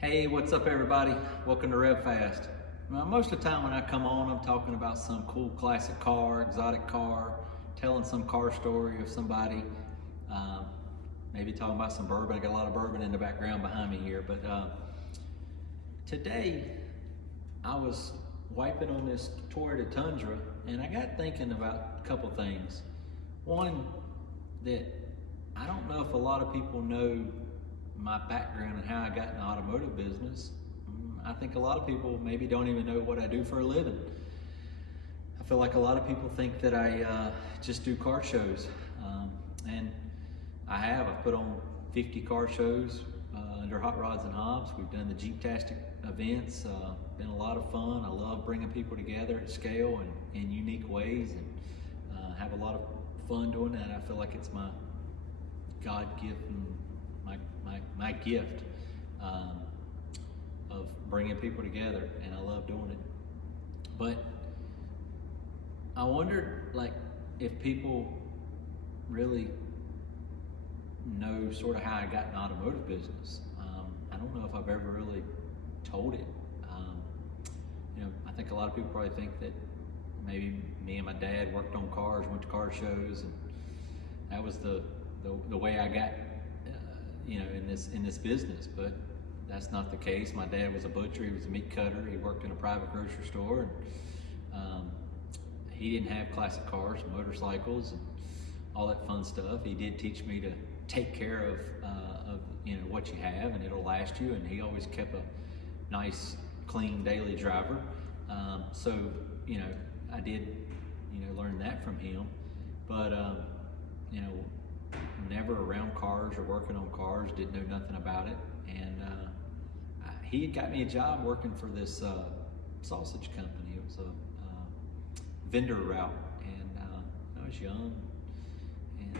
Hey, what's up everybody? Welcome to RevFast. Now, most of the time when I come on, I'm talking about some cool classic car, exotic car, telling some car story of somebody, um, maybe talking about some bourbon. I got a lot of bourbon in the background behind me here, but today I was wiping on this Toyota Tundra and I got thinking about a couple things. One, that I don't know if a lot of people know my background and how I got in the automotive business. I think a lot of people maybe don't even know what I do for a living. I feel like a lot of people think that I just do car shows, and I've put on 50 car shows under Hot Rods and Hobbs. We've done the Jeep-tastic events. Been a lot of fun. I love bringing people together at scale and in unique ways, and have a lot of fun doing that. I feel like it's my God gift and my gift of bringing people together, and I love doing it. But I wondered, like, if people really know sort of how I got in the automotive business. I don't know if I've ever really told it. I think a lot of people probably think that maybe me and my dad worked on cars, went to car shows, and that was the way I got in this business. But that's not the case. My dad was a butcher. He was a meat cutter. He worked in a private grocery store, and he didn't have classic cars, motorcycles, and all that fun stuff. He did teach me to take care of what you have, and it'll last you. And he always kept a nice, clean daily driver. So I did learn that from him. But never around cars or working on cars, didn't know nothing about it. And he had got me a job working for this sausage company. It was a vendor route, and I was young, and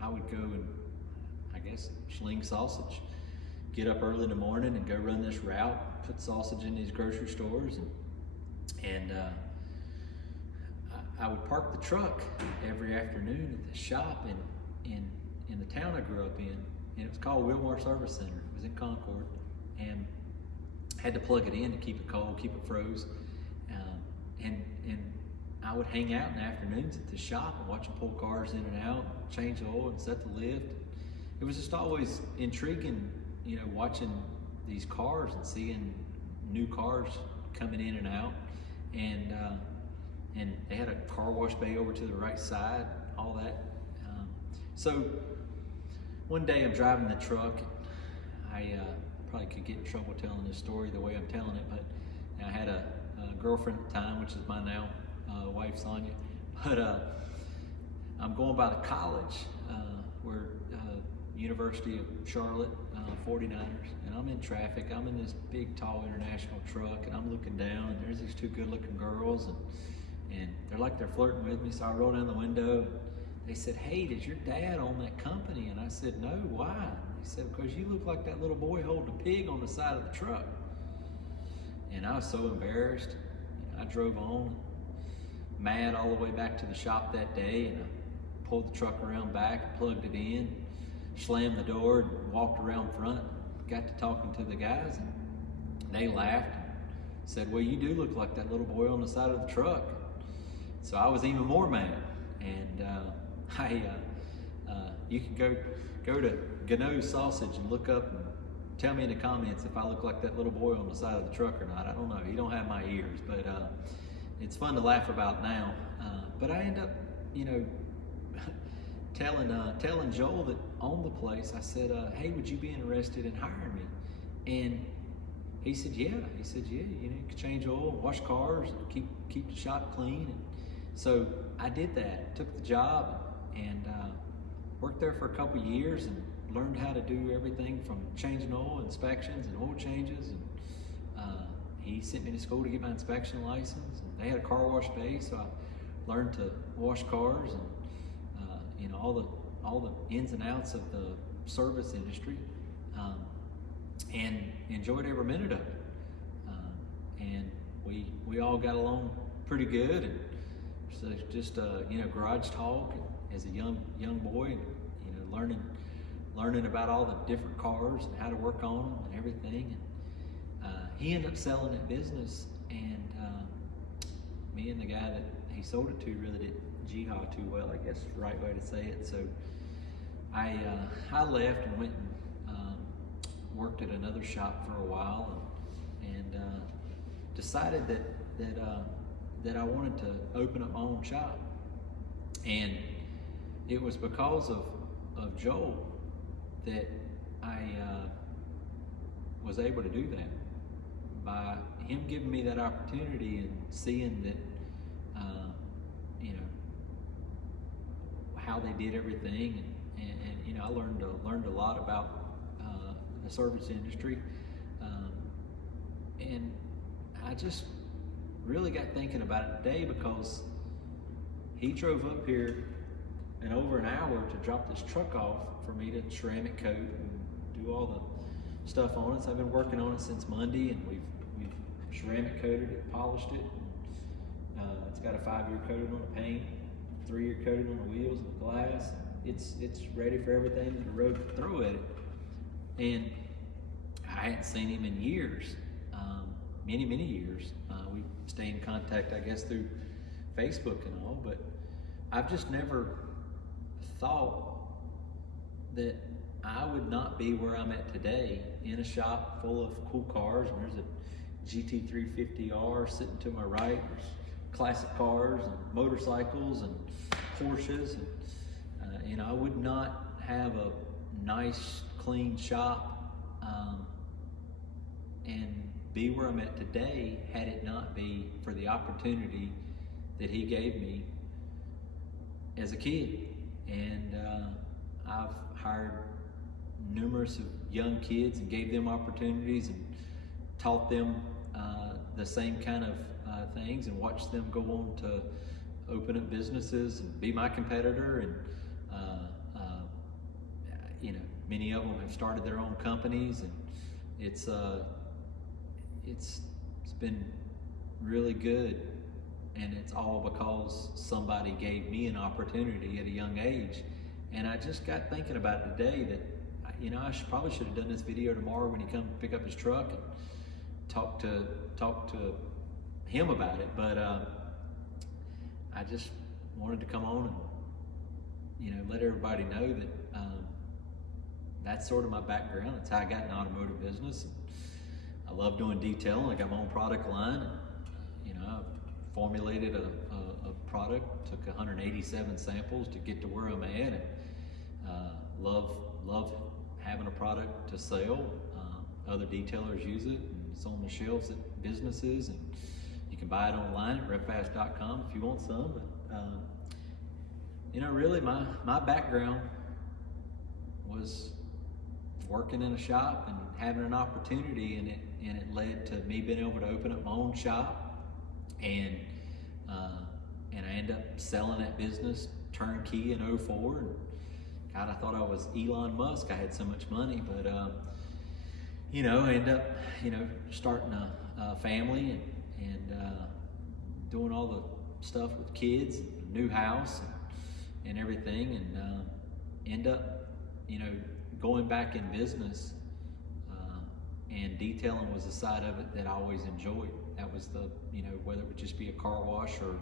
I would go and, I guess, sling sausage. Get up early in the morning and go run this route, put sausage in these grocery stores, and I would park the truck every afternoon at the shop in the town I grew up in, and it was called Wilmar Service Center. It was in Concord, and had to plug it in to keep it cold, keep it froze, and I would hang out in the afternoons at the shop and watch them pull cars in and out, change the oil and set the lift. It was just always intriguing, watching these cars and seeing new cars coming in and out, and they had a car wash bay over to the right side, all that. So one day I'm driving the truck. I probably could get in trouble telling this story the way I'm telling it, but I had a girlfriend at the time, which is my now wife, Sonia. But I'm going by the college, where University of Charlotte, 49ers, and I'm in traffic. I'm in this big, tall international truck, and I'm looking down, and there's these two good-looking girls, and they're flirting with me. So I roll down the window. They said, "Hey, does your dad own that company?" And I said, "No, why?" They said, "Because you look like that little boy holding a pig on the side of the truck." And I was so embarrassed. I drove on, mad, all the way back to the shop that day, and I pulled the truck around back, plugged it in, slammed the door, and walked around front. Got to talking to the guys, and they laughed and said, "Well, you do look like that little boy on the side of the truck." So I was even more mad, and you can go to Gano's Sausage and look up and tell me in the comments if I look like that little boy on the side of the truck or not. I don't know. You don't have my ears, but it's fun to laugh about now. But I end up, telling Joel that owned the place. I said, "Hey, would you be interested in hiring me?" And he said, "Yeah." He said, "Yeah, you can change oil, wash cars, and keep the shop clean." And so I did that. Took the job and worked there for a couple years and learned how to do everything from changing oil, inspections, and oil changes. And he sent me to school to get my inspection license. And they had a car wash bay, so I learned to wash cars and all the ins and outs of the service industry, and enjoyed every minute of it. And we all got along pretty good, and so just garage talk as a young boy, and learning learning about all the different cars and how to work on them and everything. And he ended up selling that business, and me and the guy that he sold it to really didn't jihad too well, I guess is the right way to say it. So I left and went and worked at another shop for a while, and decided that I wanted to open up my own shop. And it was because of Joel that I was able to do that. By him giving me that opportunity and seeing that, you know, how they did everything, and you know, I learned a lot about the service industry, and I just really got thinking about it today, because he drove up here in over an hour to drop this truck off for me to ceramic coat and do all the stuff on it. So I've been working on it since Monday, and we've ceramic coated it, polished it. It's got a 5-year coating on the paint, 3-year coating on the wheels and the glass. It's ready for everything that the road can throw at it. And I hadn't seen him in years, many years. We stay in contact, I guess, through Facebook and all, but I've just never thought that I would not be where I'm at today, in a shop full of cool cars. And there's a GT350R sitting to my right. There's classic cars and motorcycles and Porsches, and you know, I would not have a nice, clean shop and be where I'm at today had it not be for the opportunity that he gave me as a kid. And I've hired numerous of young kids and gave them opportunities and taught them the same kind of things, and watched them go on to open up businesses and be my competitor. And you know, many of them have started their own companies, and it's been really good. And it's all because somebody gave me an opportunity at a young age. And I just got thinking about it today that, you know, I probably should have done this video tomorrow when he come pick up his truck and talk to him about it. But I just wanted to come on and, you know, let everybody know that that's sort of my background. That's how I got in the automotive business. I love doing detailing. I got my own product line. You know, I formulated a product, took 187 samples to get to where I'm at, and love having a product to sell. Other detailers use it, and it's on the shelves at businesses, and you can buy it online at revfast.com if you want some. But you know, really my background was working in a shop and having an opportunity, and it led to me being able to open up my own shop, and I ended up selling that business turnkey in 2004. And God, I thought I was Elon Musk. I had so much money, but you know, I ended up, you know, starting a family and doing all the stuff with kids, new house and everything, and end up, you know, going back in business, and detailing was the side of it that I always enjoyed. That was the, you know, whether it would just be a car wash or,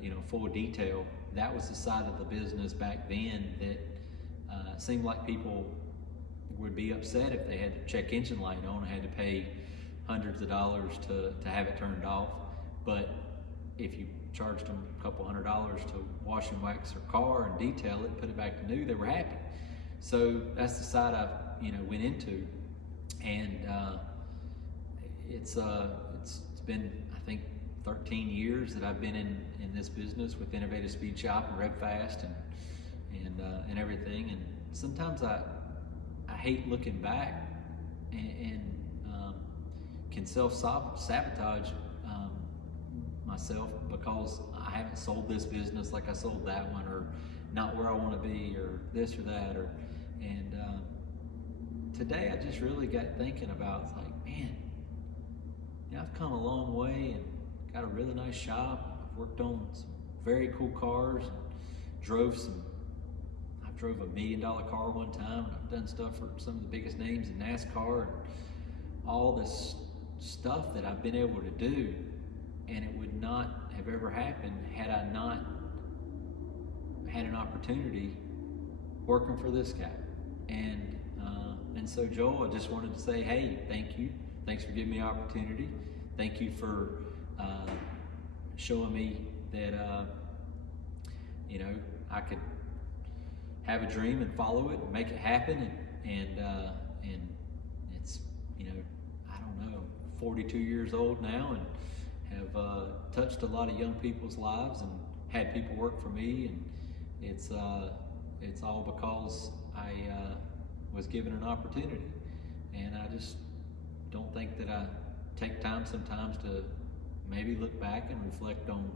you know, full detail, that was the side of the business back then that seemed like people would be upset if they had the check engine light on and had to pay hundreds of dollars to have it turned off. But if you charged them a couple $100 to wash and wax their car and detail it, put it back to new, they were happy. So that's the side I, you know, went into, and it's been, I think, 13 years that I've been in this business with Innovative Speed Shop and RevFast and everything. And sometimes I hate looking back and can self-sabotage myself because I haven't sold this business like I sold that one, or not where I want to be, or this or that, and today I just really got thinking about, it's like, man, you know, I've come a long way and got a really nice shop. I've worked on some very cool cars and drove some, I've I drove $1 million car one time, and I've done stuff for some of the biggest names in NASCAR, and all this stuff that I've been able to do, and it would not have ever happened had I not had an opportunity working for this guy. And so Joel, I just wanted to say, hey, thank you. Thanks for giving me the opportunity. Thank you for showing me that I could have a dream and follow it and make it happen. And it's, I don't know, 42 years old now, and have touched a lot of young people's lives and had people work for me, and it's all because I was given an opportunity. And I just don't think that I take time sometimes to maybe look back and reflect on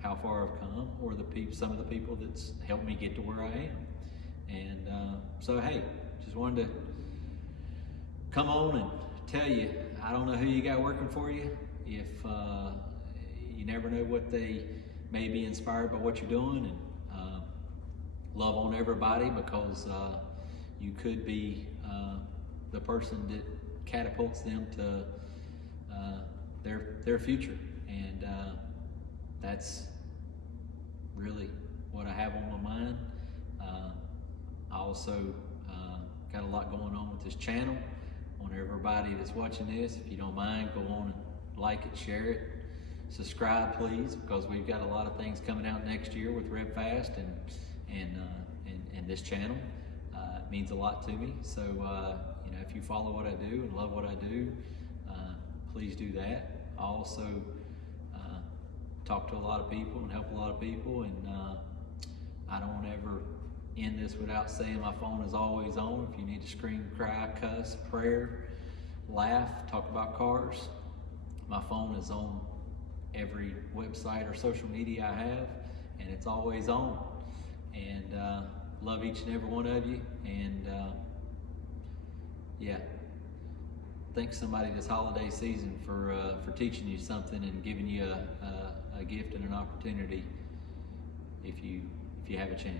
how far I've come, or some of the people that's helped me get to where I am. And so hey, just wanted to come on and tell you, I don't know who you got working for you. If you never know what they may be inspired by what you're doing, and love on everybody, because you could be the person that catapults them to their future. And that's really what I have on my mind. I also got a lot going on with this channel. I want everybody that's watching this, if you don't mind, go on and like it, share it, subscribe please, because we've got a lot of things coming out next year with RevFast and this channel. It means a lot to me. So if you follow what I do and love what I do, please do that. I also talk to a lot of people and help a lot of people, and I don't ever end this without saying my phone is always on. If you need to scream, cry, cuss, prayer, laugh, talk about cars, my phone is on every website or social media I have, and it's always on. And love each and every one of you. And yeah, thank somebody this holiday season for teaching you something and giving you a gift and an opportunity if you have a chance.